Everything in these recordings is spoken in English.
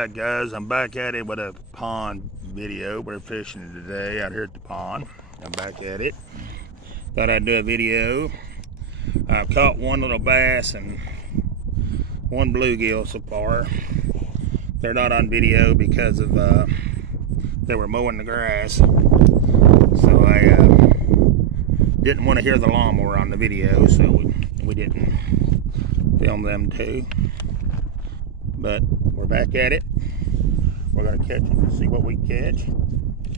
Alright guys, I'm back at it with a pond video. We're fishing today out here at the pond. I'm back at it. Thought I'd do a video. I've caught one little bass and one bluegill so far. They're not on video because of they were mowing the grass. So I didn't want to hear the lawnmower on the video, so we didn't film them too. But we're back at it. We're going to catch them and see what we catch.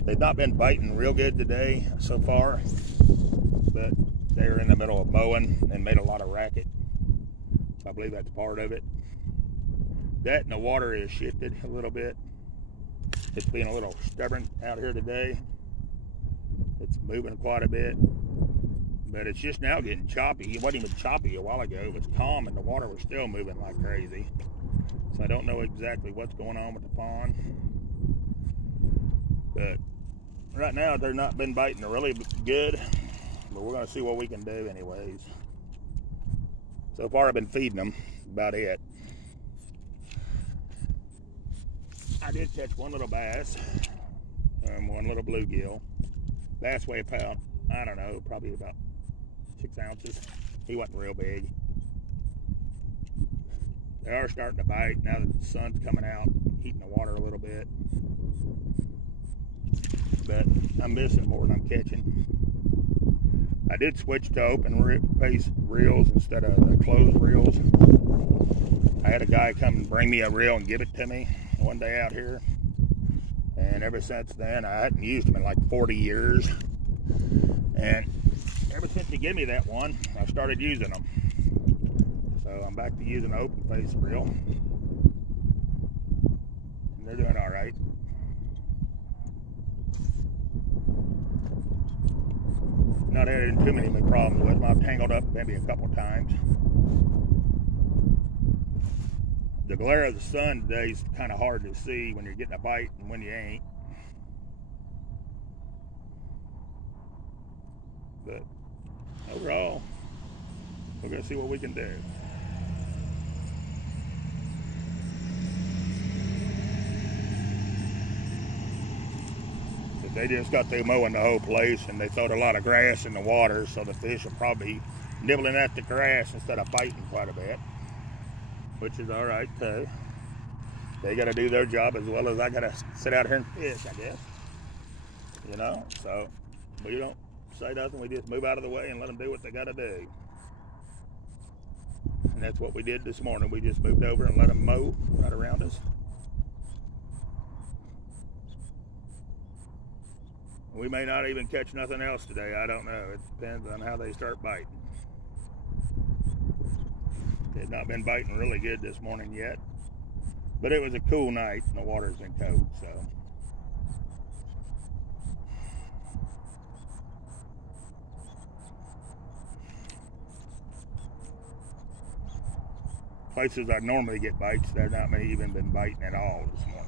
They've not been biting real good today so far, but they're in the middle of mowing and made a lot of racket. I believe that's part of it. That and the water has shifted a little bit. It's being a little stubborn out here today. It's moving quite a bit, but it's just now getting choppy. It wasn't even choppy a while ago. It was calm and the water was still moving like crazy. So I don't know exactly what's going on with the pond, but right now they're not been biting really good, but we're going to see what we can do anyways. So far I've been feeding them, about it. I did catch one little bass and one little bluegill. Bass weighed about, I don't know, probably about 6 ounces. He wasn't real big. They are starting to bite now that the sun's coming out, heating the water a little bit. But I'm missing more than I'm catching. I did switch to open face reels instead of the closed reels. I had a guy come and bring me a reel and give it to me one day out here. And ever since then, I hadn't used them in like 40 years. And ever since he gave me that one, I started using them. So I'm back to using an open face reel. And they're doing all right. Not having too many problems with them. I've tangled up maybe a couple times. The glare of the sun today is kind of hard to see when you're getting a bite and when you ain't. But overall, we're going to see what we can do. They just got through mowing the whole place and they throwed a lot of grass in the water, so the fish will probably be nibbling at the grass instead of biting quite a bit, which is all right too. They got to do their job as well as I got to sit out here and fish, I guess. You know, so we don't say nothing. We just move out of the way and let them do what they got to do. And that's what we did this morning. We just moved over and let them mow right around us. We may not even catch nothing else today. I don't know. It depends on how they start biting. They've not been biting really good this morning yet. But it was a cool night and the water's been cold, so. Places I normally get bites, they're not even been biting at all this morning.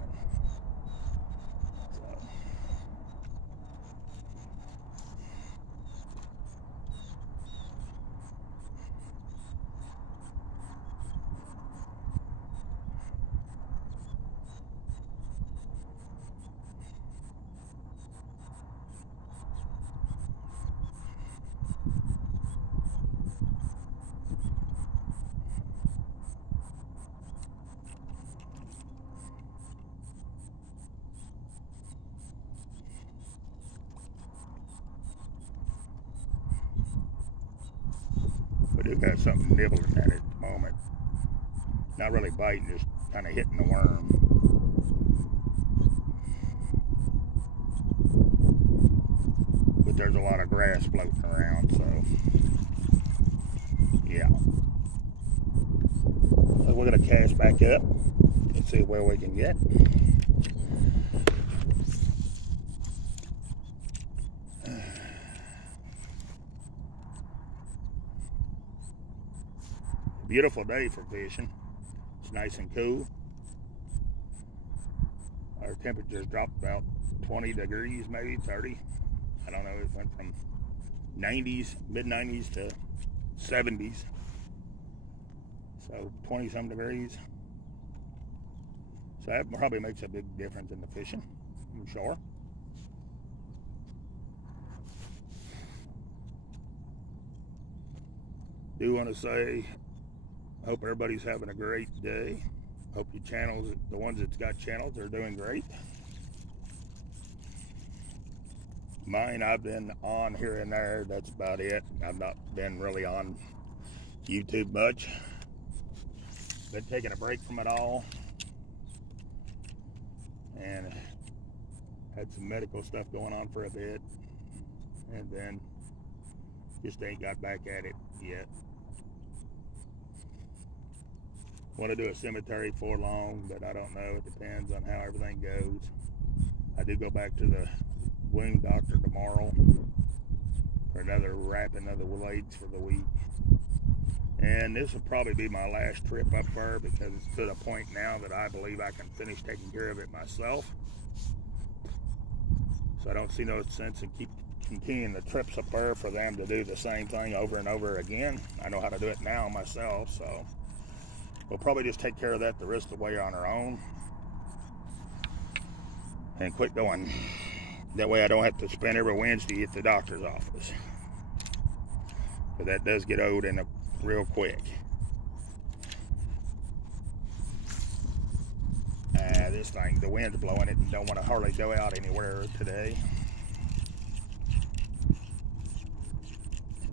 We do got something nibbling at it at the moment. Not really biting, just kind of hitting the worm. But there's a lot of grass floating around, so yeah. So we're going to cast back up and see where we can get. Beautiful day for fishing. It's nice and cool. Our temperatures dropped about 20 degrees, maybe 30. I don't know, it went from 90s, mid-90s to 70s. So 20-some degrees. So that probably makes a big difference in the fishing, I'm sure. Do want to say, I hope everybody's having a great day. Hope your channels, the ones that's got channels, are doing great. Mine, I've been on here and there. That's about it. I've not been really on YouTube much. Been taking a break from it all. And had some medical stuff going on for a bit. And then just ain't got back at it yet. Want to do a cemetery for long, but I don't know. It depends on how everything goes. I do go back to the wound doctor tomorrow for another wrapping of the legs for the week. And this will probably be my last trip up there because it's to the point now that I believe I can finish taking care of it myself. So I don't see no sense in continuing the trips up there for them to do the same thing over and over again. I know how to do it now myself, so we'll probably just take care of that the rest of the way on our own and quit going. That way I don't have to spend every Wednesday at the doctor's office. But that does get old in real quick. This thing, the wind's blowing it and don't want to hardly go out anywhere today.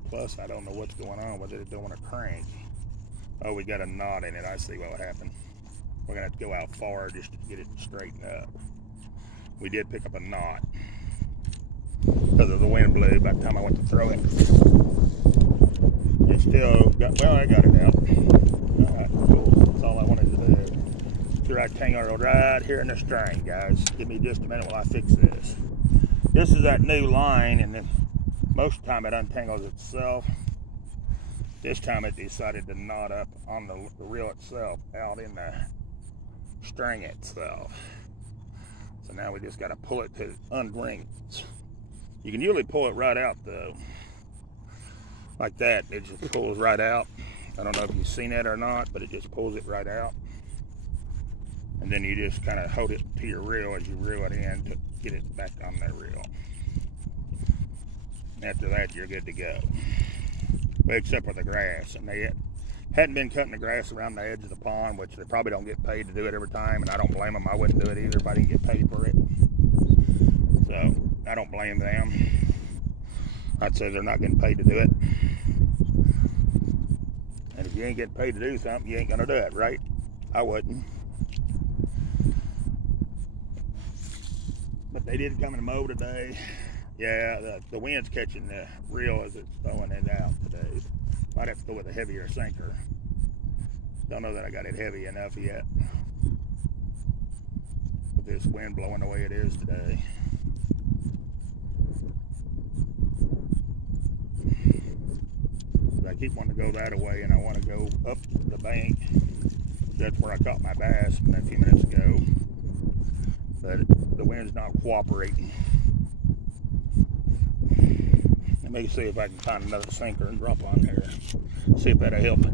Plus, I don't know what's going on with it. It don't want to crank. Oh, we got a knot in it. I see what happened. We're going to have to go out far just to get it straightened up. We did pick up a knot because of the wind blew by the time I went to throw it. It still got, well, I got it out. All right, cool. That's all I wanted to do. Sure, I tangled right here in the string, guys. Give me just a minute while I fix this. This is that new line, and then most of the time it untangles itself. This time it decided to knot up on the reel itself, out in the string itself. So now we just got to pull it to unring it. You can usually pull it right out though. Like that, it just pulls right out. I don't know if you've seen that or not, but it just pulls it right out. And then you just kind of hold it to your reel as you reel it in to get it back on that reel. After that, you're good to go. But except for the grass. And they hadn't been cutting the grass around the edge of the pond, which they probably don't get paid to do it every time, and I don't blame them. I wouldn't do it either if I didn't get paid for it. So I don't blame them. I'd say they're not getting paid to do it. And if you ain't getting paid to do something, you ain't gonna do it, right? I wouldn't. But they did come and mow today. Yeah, the wind's catching the reel as it's throwing it out today. Might have to go with a heavier sinker. Don't know that I got it heavy enough yet. With this wind blowing the way it is today. I keep wanting to go that way, and I want to go up the bank. That's where I caught my bass a few minutes ago. But the wind's not cooperating. Let me see if I can find another sinker and drop on there. See if that'll help it.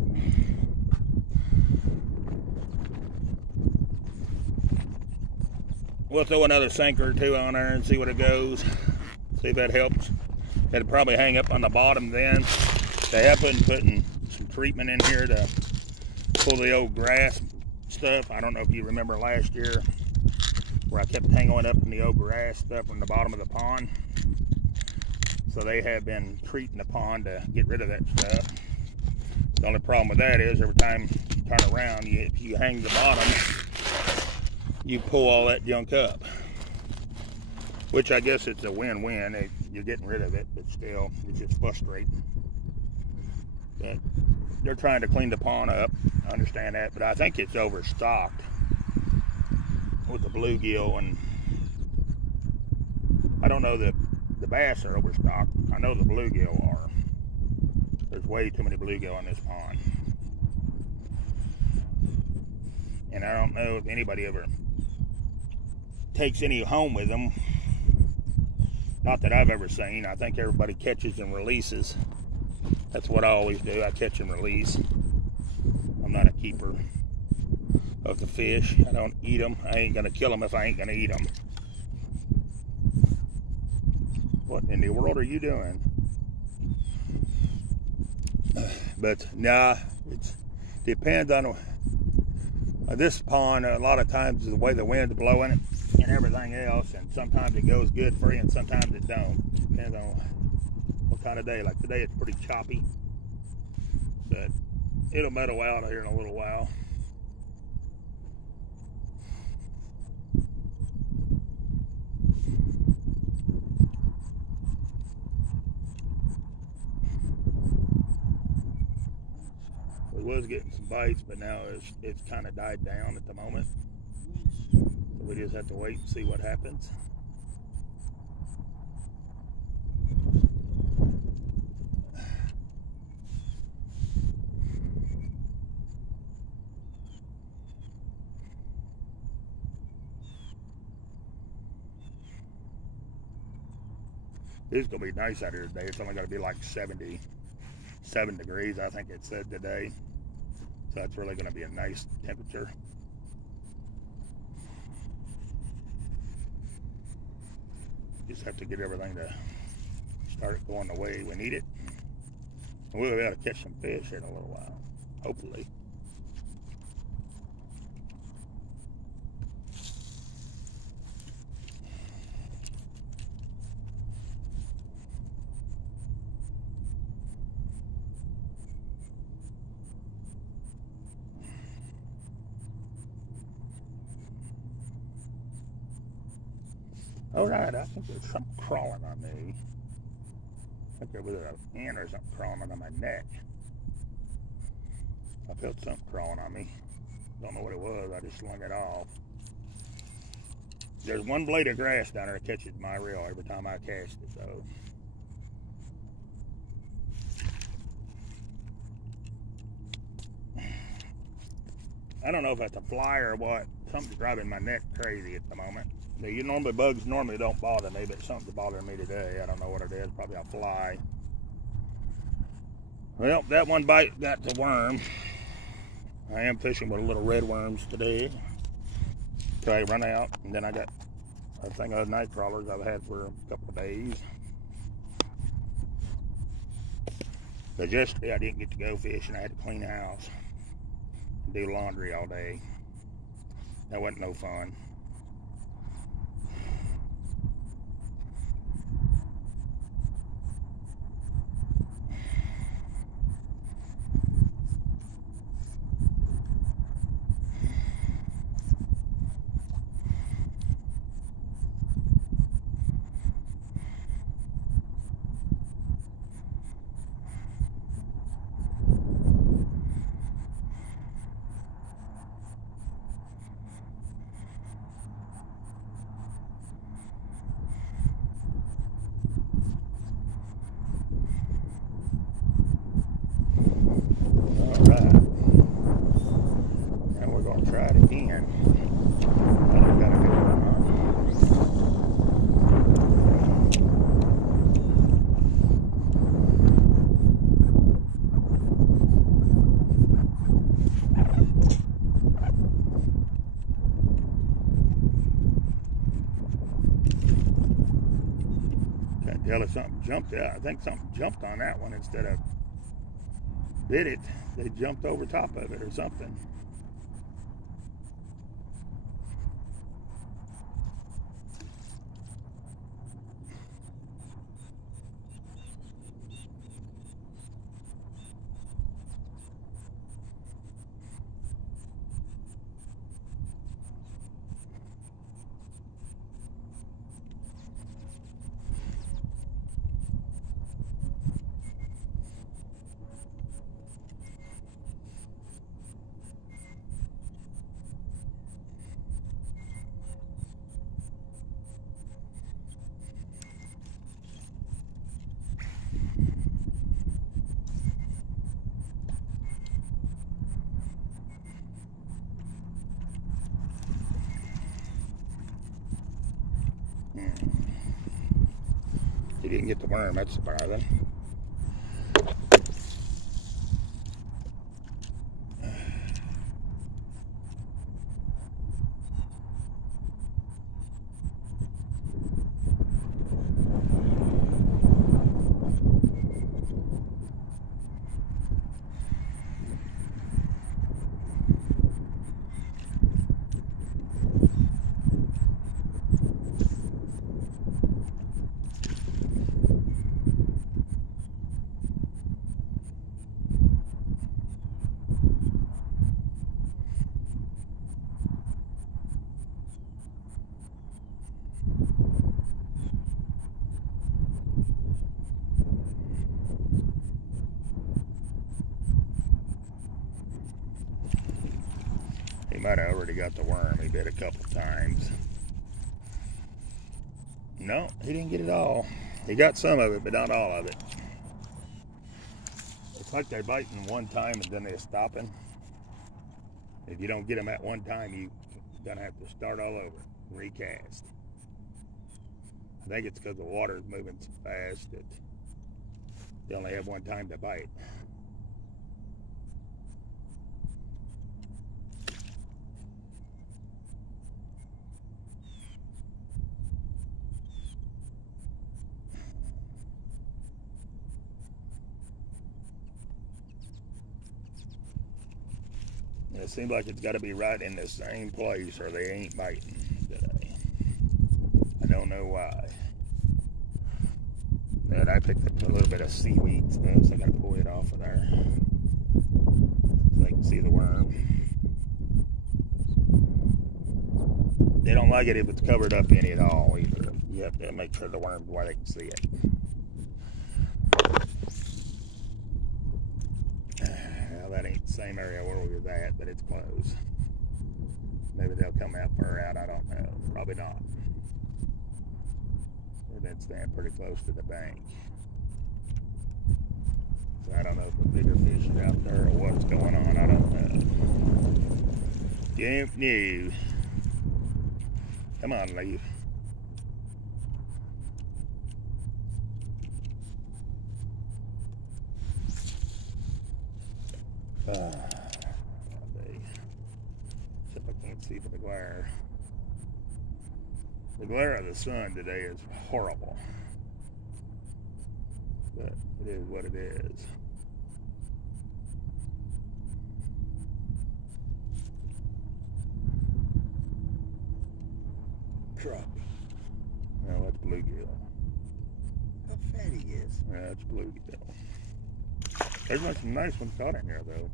We'll throw another sinker or two on there and see what it goes. See if that helps. It'll probably hang up on the bottom then. They have been putting some treatment in here to pull the old grass stuff. I don't know if you remember last year where I kept tangling up in the old grass stuff from the bottom of the pond. So they have been treating the pond to get rid of that stuff. The only problem with that is every time you turn around, if you hang the bottom, you pull all that junk up. Which I guess it's a win-win. You're getting rid of it, but still, it's just frustrating. But they're trying to clean the pond up. I understand that, but I think it's overstocked with the bluegill, and I don't know that the bass are overstocked. I know the bluegill are. There's way too many bluegill in this pond. And I don't know if anybody ever takes any home with them. Not that I've ever seen. I think everybody catches and releases. That's what I always do. I catch and release. I'm not a keeper. of the fish. I don't eat them. I ain't gonna kill them if I ain't gonna eat them. What in the world are you doing? But nah, it depends on this pond. A lot of times the way the wind's blowing it and everything else, and sometimes it goes good for you and sometimes it don't. Depends on what kind of day. Like today it's pretty choppy, but it'll mellow out here in a little while. We was getting some bites, but now it's kind of died down at the moment. So we just have to wait and see what happens. It's gonna be nice out here today. It's only gonna be like 77 degrees, I think it said today. So it's really gonna be a nice temperature. Just have to get everything to start going the way we need it. And we'll be able to catch some fish in a little while, hopefully. All right, I think there's something crawling on me. I think there was an ant or something crawling on my neck. I felt something crawling on me. Don't know what it was. I just slung it off. There's one blade of grass down there that catches my reel every time I cast it, though. I don't know if that's a fly or what. Something's driving my neck crazy at the moment. Bugs normally don't bother me, but something's bothering me today. I don't know what it is. Probably a fly. Well, that one bite got the worm. I am fishing with little red worms today till I run out, and then I got a thing of night crawlers I've had for a couple of days. But yesterday I didn't get to go fishing. I had to clean the house, do laundry all day. That wasn't no fun. Tell if something jumped out. I think something jumped on that one instead of bit it. They jumped over top of it or something. He didn't get the worm, that's surprising. might have already got the worm. He bit a couple times. No, he didn't get it all. He got some of it, but not all of it. It's like they're biting one time and then they're stopping. If you don't get them at one time, you're gonna have to start all over, recast. I think it's because the water is moving so fast that they only have one time to bite. It seems like it's got to be right in the same place or they ain't biting today. I don't know why. But I picked up a little bit of seaweed stuff, so I got to pull it off of there so they can see the worm. They don't like it if it's covered up in it at all either. You have to make sure the worm's where they can see it. That ain't the same area where we was at, but it's close. Maybe they'll come out further out, I don't know. Probably not. They've been staying pretty close to the bank. So I don't know if the bigger fish is out there or what's going on, I don't know. Don't know. Come on, leave. Except I can't see for the glare. The glare of the sun today is horrible. But it is what it is. Crappie. No, that's bluegill. How fat he is. That's bluegill. There's been some nice ones caught in here, though.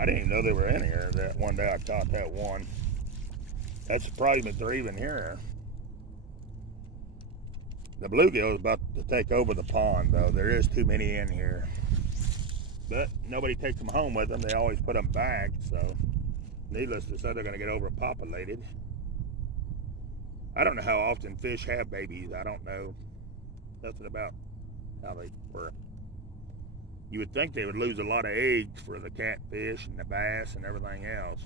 I didn't even know they were in here. That one day I caught that one. That surprised me they're even here. The bluegill is about to take over the pond, though. There is too many in here. But nobody takes them home with them. They always put them back, so needless to say, they're going to get overpopulated. I don't know how often fish have babies. I don't know nothing about how they work. You would think they would lose a lot of eggs for the catfish and the bass and everything else.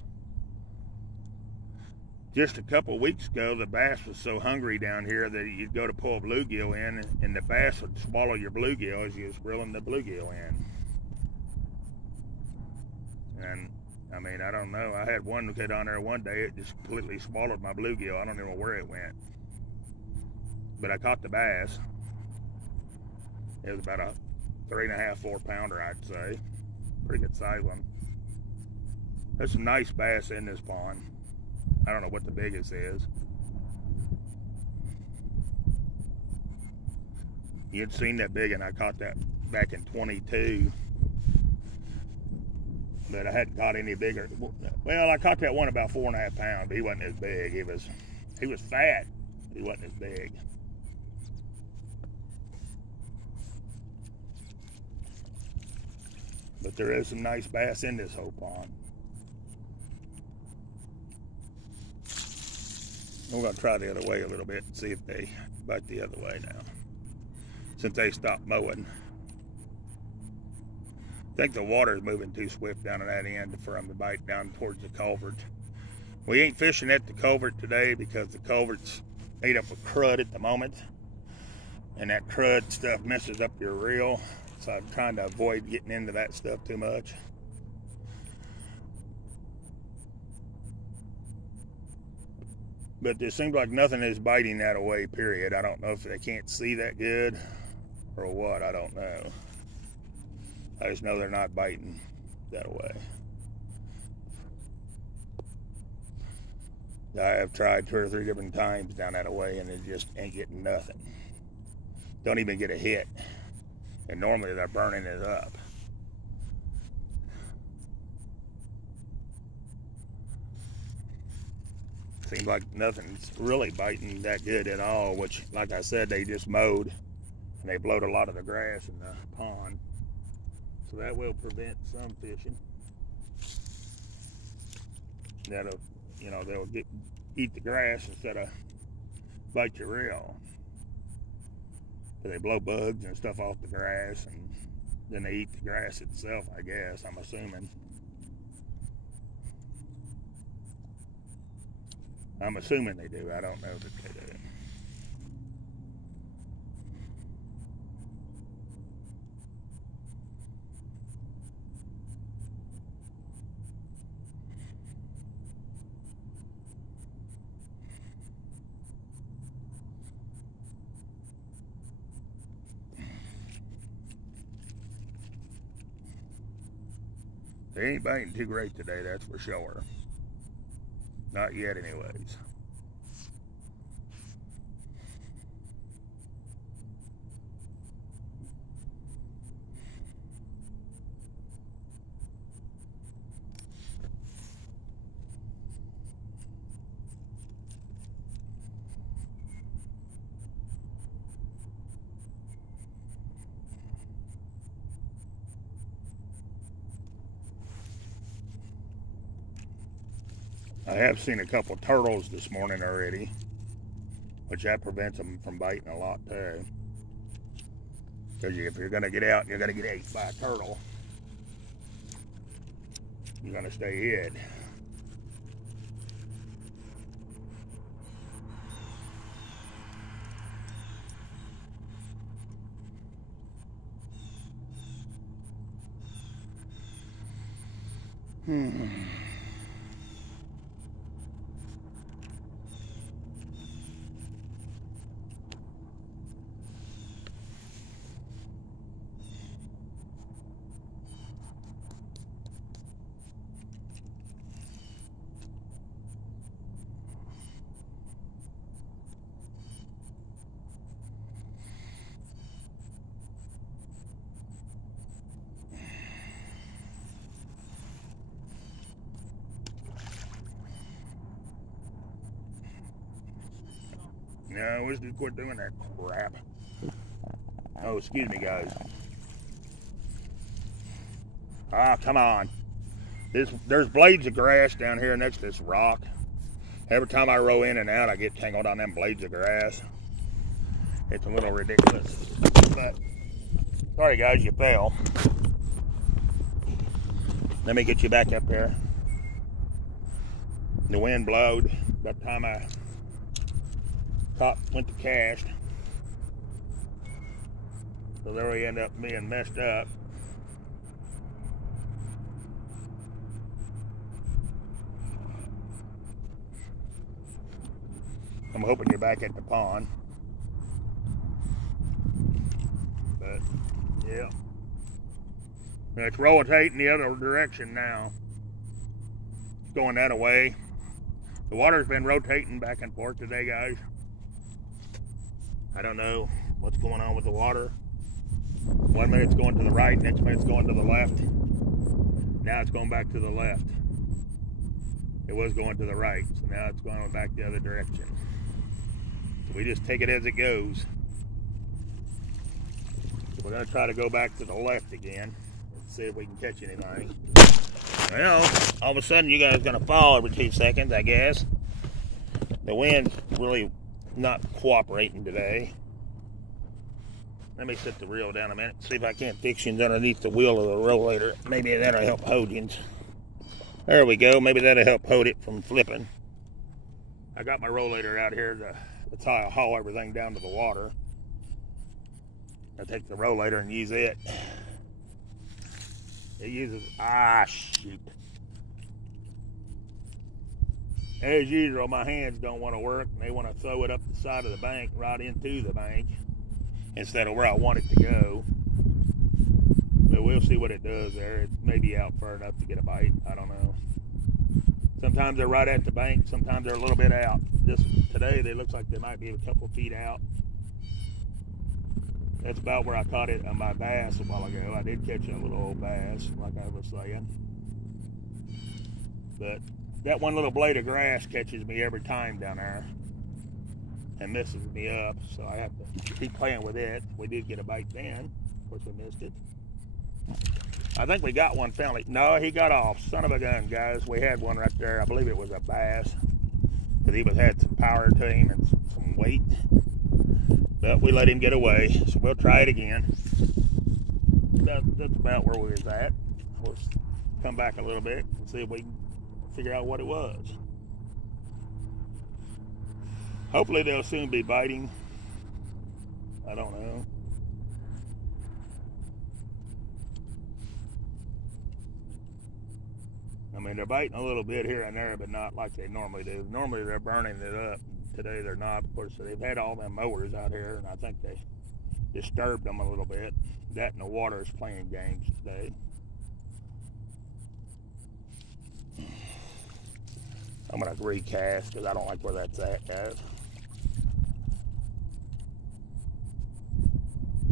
Just a couple weeks ago, the bass was so hungry down here that you'd go to pull a bluegill in and the bass would swallow your bluegill as you was reeling the bluegill in. And, I mean, I don't know. I had one get on there one day, it just completely swallowed my bluegill. I don't even know where it went. But I caught the bass. It was about a 3.5, 4 pounder, I'd say. Pretty good size one. There's some nice bass in this pond. I don't know what the biggest is. You'd seen that big, and I caught that back in 22. But I hadn't caught any bigger. Well, I caught that one about 4.5 pounds, but he wasn't as big. He was fat, but he wasn't as big. But there is some nice bass in this whole pond. We're going to try the other way a little bit and see if they bite the other way now, since they stopped mowing. I think the water is moving too swift down at that end for them to bite down towards the culvert. We ain't fishing at the culvert today because the culvert's ate up with crud at the moment, and that crud stuff messes up your reel, so I'm trying to avoid getting into that stuff too much. But it seems like nothing is biting that away, period. I don't know if they can't see that good or what, I don't know. I just know they're not biting that away. I have tried 2 or 3 different times down that way and it just ain't getting nothing. Don't even get a hit. And normally they're burning it up. Seems like nothing's really biting that good at all, which, like I said, they just mowed and they blowed a lot of the grass in the pond. So that will prevent some fishing. that'll, you know, they'll eat the grass instead of bite your reel. So they blow bugs and stuff off the grass, and then they eat the grass itself, I guess, I'm assuming. I'm assuming they do. I don't know that they do. They ain't biting too great today, that's for sure. Not yet, anyways. I have seen a couple turtles this morning already, which that prevents them from biting a lot too. Because if you're going to get out and you're going to get ate by a turtle, you're going to stay hid. No, let's just quit doing that crap. Oh, excuse me, guys. Ah, come on. There's blades of grass down here next to this rock. Every time I row in and out, I get tangled on them blades of grass. It's a little ridiculous. But, sorry guys, you fell. Let me get you back up there. The wind blowed by the time I went to cast. So there we end up being messed up. I'm hoping you're back at the pond. But, yeah. It's rotating the other direction now. It's going that way. The water's been rotating back and forth today, guys. I don't know what's going on with the water. 1 minute it's going to the right, next minute it's going to the left. Now it's going back to the left. It was going to the right, so now it's going back the other direction. So we just take it as it goes. So we're going to try to go back to the left again and see if we can catch anything. Well, all of a sudden you guys are going to fall every 2 seconds, I guess. The wind's really not cooperating today. Let me set the reel down a minute, see if I can't fix you underneath the wheel of the rollator. Maybe that'll help hold you. There we go. Maybe that'll help hold it from flipping. I got my rollator out here to haul everything down to the water. I take the rollator and use it. It uses, shoot. As usual, my hands don't want to work, and they want to throw it up the side of the bank, right into the bank, instead of where I want it to go. But we'll see what it does there. It's maybe out far enough to get a bite. I don't know. Sometimes they're right at the bank, sometimes they're a little bit out. Today, they look like they might be a couple feet out. That's about where I caught it on my bass a while ago. I did catch a little old bass, like I was saying. But that one little blade of grass catches me every time down there and messes me up, so I have to keep playing with it. We did get a bite then. Of course, we missed it. I think we got one finally. No, he got off. Son of a gun, guys. We had one right there. I believe it was a bass. Because he had some power to him and some weight. But we let him get away. So we'll try it again. That's about where we was at. We'll come back a little bit and see if we can figure out what it was. Hopefully they'll soon be biting. I don't know. I mean, they're biting a little bit here and there, but not like they normally do. Normally they're burning it up. Today they're not. Of course, they've had all them mowers out here, and I think they disturbed them a little bit. That and the water is playing games today. I'm going to recast because I don't like where that's at, guys.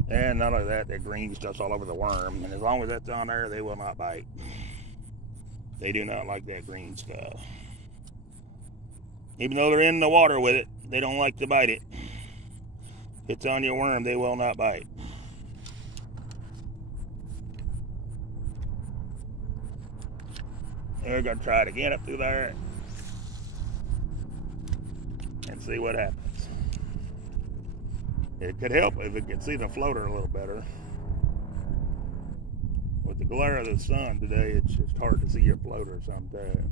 And not only that, that green stuff's all over the worm. And as long as that's on there, they will not bite. They do not like that green stuff. Even though they're in the water with it, they don't like to bite it. If it's on your worm, they will not bite. We're going to try it again up through there and see what happens. It could help if it could see the floater a little better. With the glare of the sun today, it's just hard to see your floater sometimes.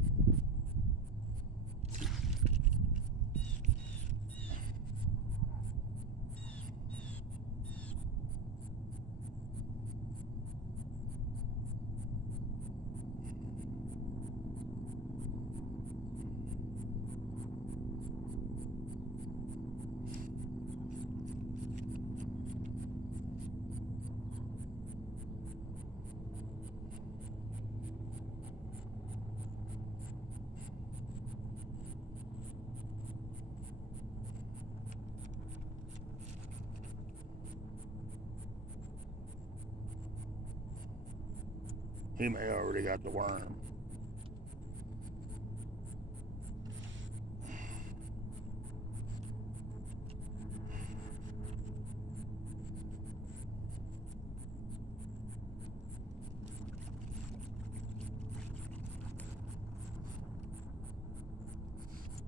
He may have already got the worm.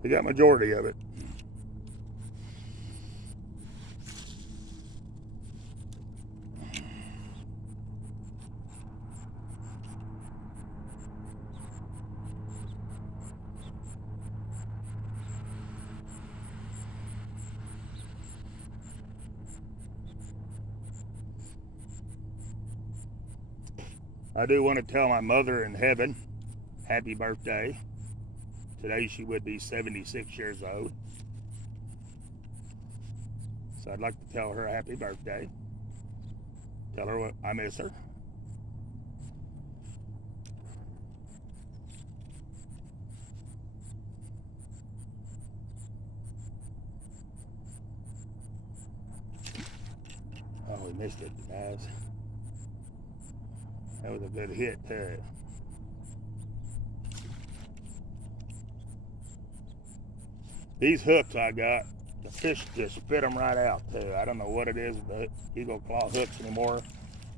He got majority of it. I do want to tell my mother in heaven, happy birthday. Today she would be 76 years old. So I'd like to tell her happy birthday. Tell her I miss her. Oh, we missed it, guys. That was a good hit, too. These hooks I got, the fish just spit them right out, too. I don't know what it is with the Eagle Claw hooks anymore,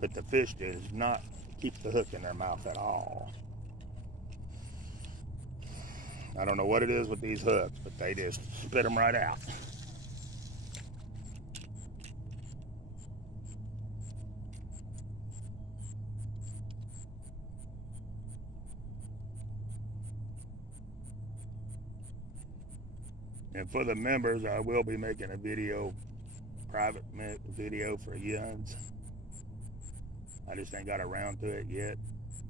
but the fish does not keep the hook in their mouth at all. I don't know what it is with these hooks, but they just spit them right out. And for the members, I will be making a video, private video for Yuns. I just ain't got around to it yet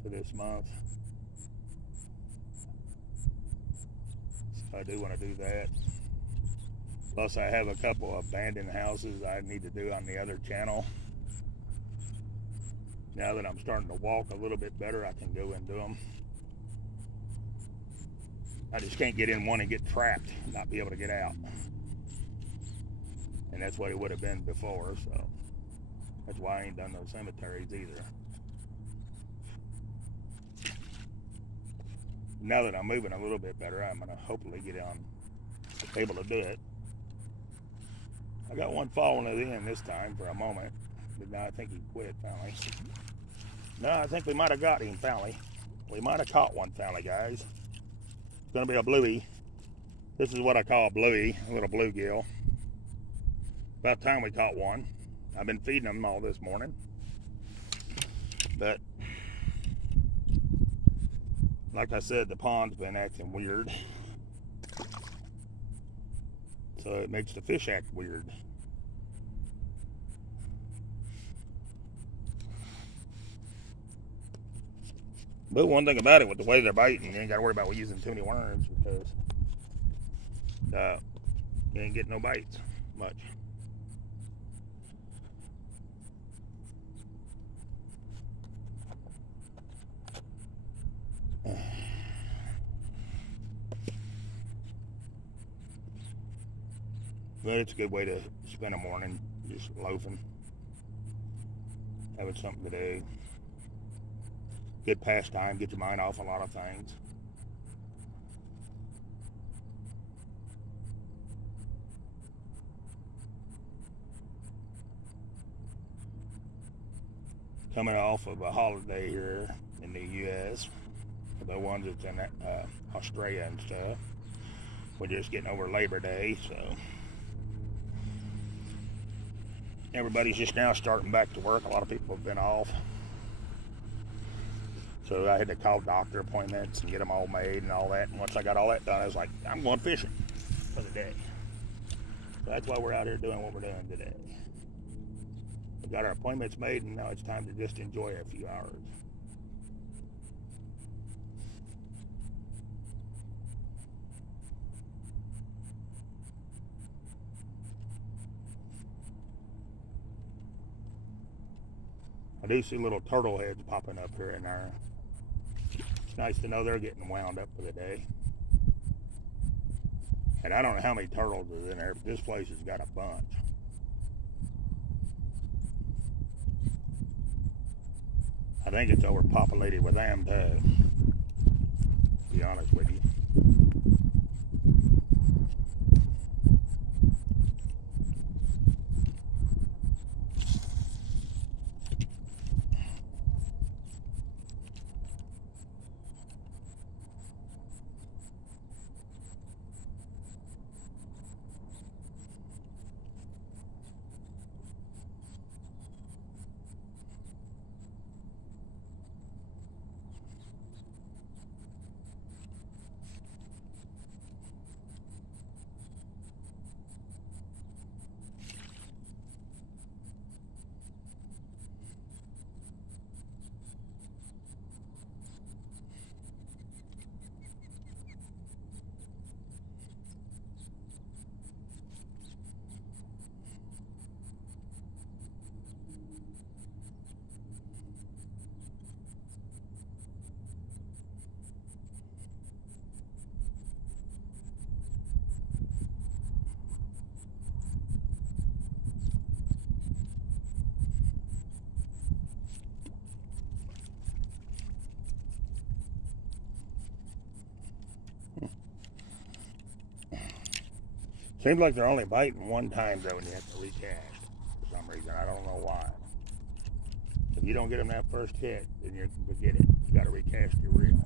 for this month. So I do want to do that. Plus I have a couple of abandoned houses I need to do on the other channel. Now that I'm starting to walk a little bit better, I can go and do them. I just can't get in one and get trapped and not be able to get out. And that's what it would have been before, so that's why I ain't done those cemeteries either. Now that I'm moving a little bit better, I'm going to hopefully get on, able to do it. I got one following it in this time for a moment, but now I think he quit finally. No, I think we might have got him finally. We might have caught one finally, guys. It's gonna be a bluey. This is what I call a bluey, a little bluegill. About time we caught one. I've been feeding them all this morning. But, like I said, the pond's been acting weird. So it makes the fish act weird. But one thing about it, with the way they're biting, you ain't got to worry about using too many worms because you ain't getting no bites much. But it's a good way to spend a morning, just loafing, having something to do. Good pastime, get your mind off a lot of things. Coming off of a holiday here in the U.S., the ones that's in Australia and stuff. We're just getting over Labor Day, so everybody's just now starting back to work. A lot of people have been off. So I had to call doctor appointments and get them all made and all that. And once I got all that done, I was like, I'm going fishing for the day. So that's why we're out here doing what we're doing today. We got our appointments made, and now it's time to just enjoy a few hours. I do see little turtle heads popping up here and there. It's nice to know they're getting wound up for the day. And I don't know how many turtles is in there, but this place has got a bunch. I think it's overpopulated with them too, to be honest with you. Seems like they're only biting one time though, and you have to recast for some reason. I don't know why. If you don't get them that first hit, then you forget it. You got to recast your reel.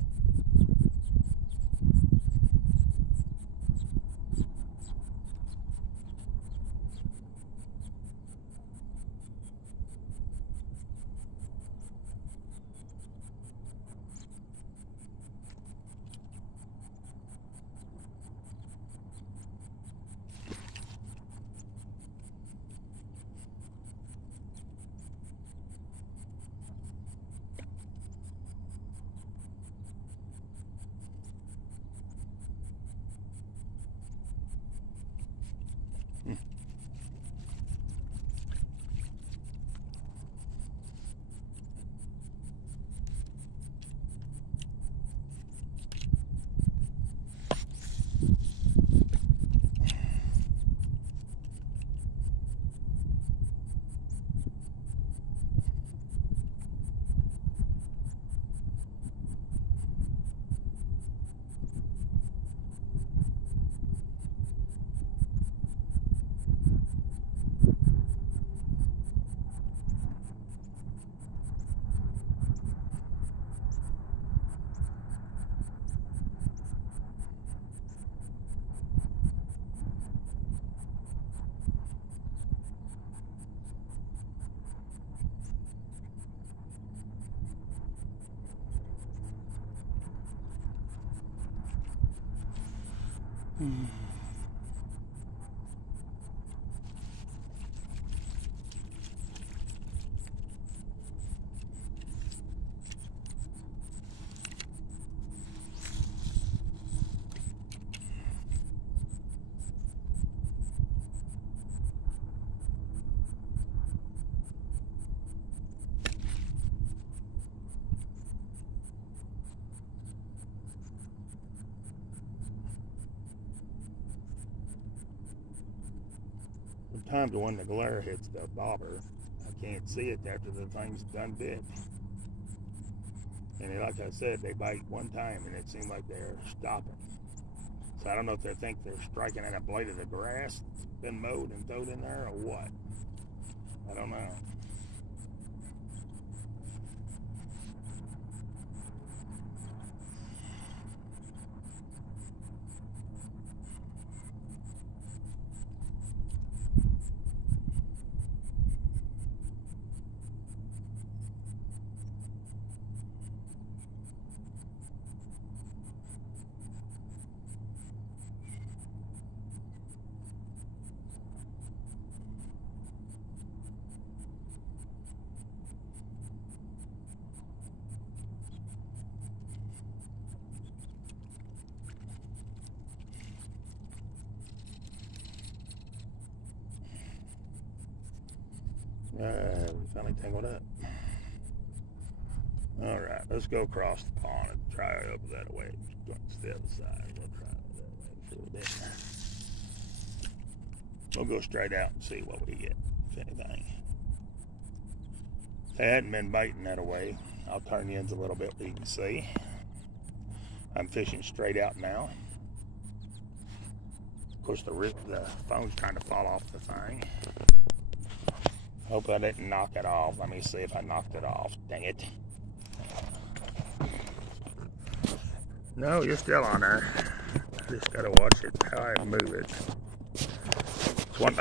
Sometimes when the glare hits the bobber, I can't see it after the thing's done bit. And like I said, they bite one time and it seemed like they're stopping. So I don't know if they think they're striking at a blade of the grass that's been mowed and thrown in there or what. I don't know. We finally tangled up. Alright, let's go across the pond and try it over that way. Just the other side. We'll try it that way. See what we get. We'll go straight out and see what we get, if anything. If they hadn't been biting that way, I'll turn the ends a little bit so you can see. I'm fishing straight out now. Of course, the phone's trying to fall off the thing. Hope I didn't knock it off. Let me see if I knocked it off. Dang it. No, you're still on there. I just gotta watch it, how I move it. It's one